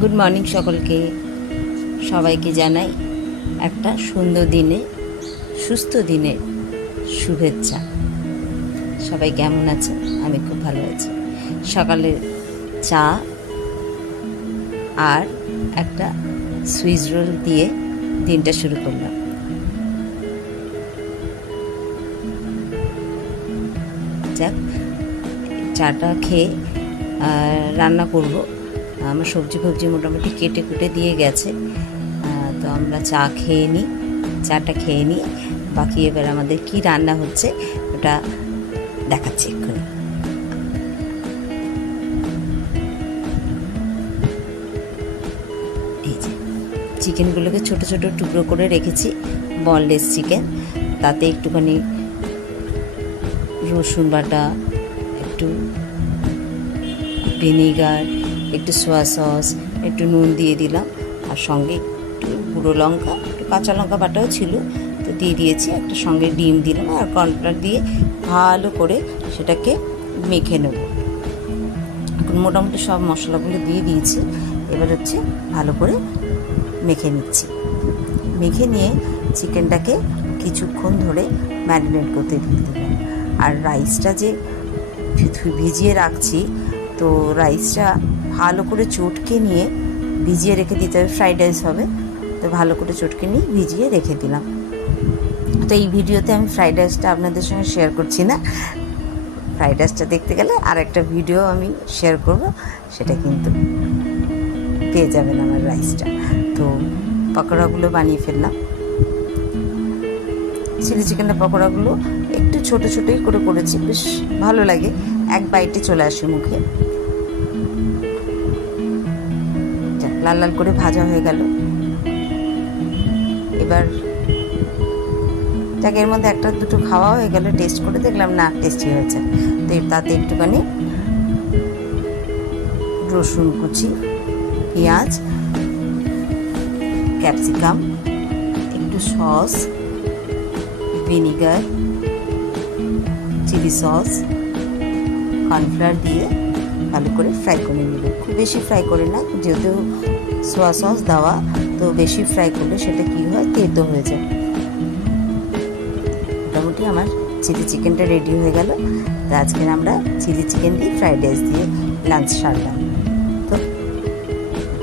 Good morning সকলকে, সবাইকে জানাই একটা সুন্দর দিনে, সুস্থ দিনের শুভেচ্ছা। সবাই কেমন আছে? আমি খুব ভালো আছি। সকালে চা আর একটা সুইচ রোল দিয়ে দিনটা শুরু করলাম। যাক, চাটা খেয়ে রান্না করব। আমার সবজি মোটামুটি কেটে কুটে দিয়ে গেছে, তো আমরা চাটা খেয়ে নিই। বাকি এবার আমাদের কি রান্না হচ্ছে ওটা দেখাচ্ছি এক্ষুনি। এই যে চিকেনগুলোকে ছোট ছোট টুকরো করে রেখেছি, বনলেস চিকেন। তাতে একটুখানি রসুন বাটা, একটু ভিনিগার, একটু সোয়া সস, একটু নুন দিয়ে দিলাম, আর সঙ্গে একটু গুঁড়ো লঙ্কা, একটু কাঁচা লঙ্কা বাটাও ছিল তো দিয়ে দিয়েছি। একটা সঙ্গে ডিম দিলাম আর কর্নফ্লাওয়ার দিয়ে ভালো করে সেটাকে মেখে নেব। এখন মোটামুটি সব মশলাগুলো দিয়ে দিয়েছি, এবার হচ্ছে ভালো করে মেখে নিচ্ছি। মেখে নিয়ে চিকেনটাকে কিছুক্ষণ ধরে ম্যারিনেট করতে দিয়ে দিলাম। আর রাইসটা যে ভিজিয়ে রাখছি, তো রাইসটা ভালো করে চটকে নিয়ে ভিজিয়ে রেখে দিতে হবে। ফ্রাইড রাইস হবে, তো ভালো করে চটকে নিয়ে ভিজিয়ে রেখে দিলাম। তো এই ভিডিওতে আমি ফ্রাইড রাইসটা আপনাদের সঙ্গে শেয়ার করছি না। ফ্রাইড রাইসটা দেখতে গেলে আর একটা ভিডিও আমি শেয়ার করব, সেটা কিন্তু পেয়ে যাবেন আমার রাইসটা। তো পকোড়াগুলো বানিয়ে ফেললাম। চিলি চিকেনের পকোড়াগুলো একটু ছোটো ছোটোই করে করেছি, বেশ ভালো লাগে, এক বাইটে চলে আসে মুখে। লাল লাল করে ভাজা হয়ে গেল। এবার এর মধ্যে একটা দুটো খাওয়া হয়ে গেল, টেস্ট করে দেখলাম না টেস্টি হয়েছে। তো তাতে একটুখানি রসুন কুচি, পেঁয়াজ, ক্যাপসিকাম, একটু sauce, vinegar, chilli sauce, cornflour দিয়ে ভালো করে ফ্রাই করে নেব। খুব বেশি ফ্রাই করে না, যেহেতু সোয়া সস দেওয়া, তো বেশি ফ্রাই করলে সেটা কী হয়, তেতো হয়ে যায়। মোটামুটি আমার চিলি চিকেনটা রেডি হয়ে গেল। তো আজকে আমরা চিলি চিকেন দিয়ে ফ্রাইড রাইস দিয়ে লাঞ্চ সারলাম।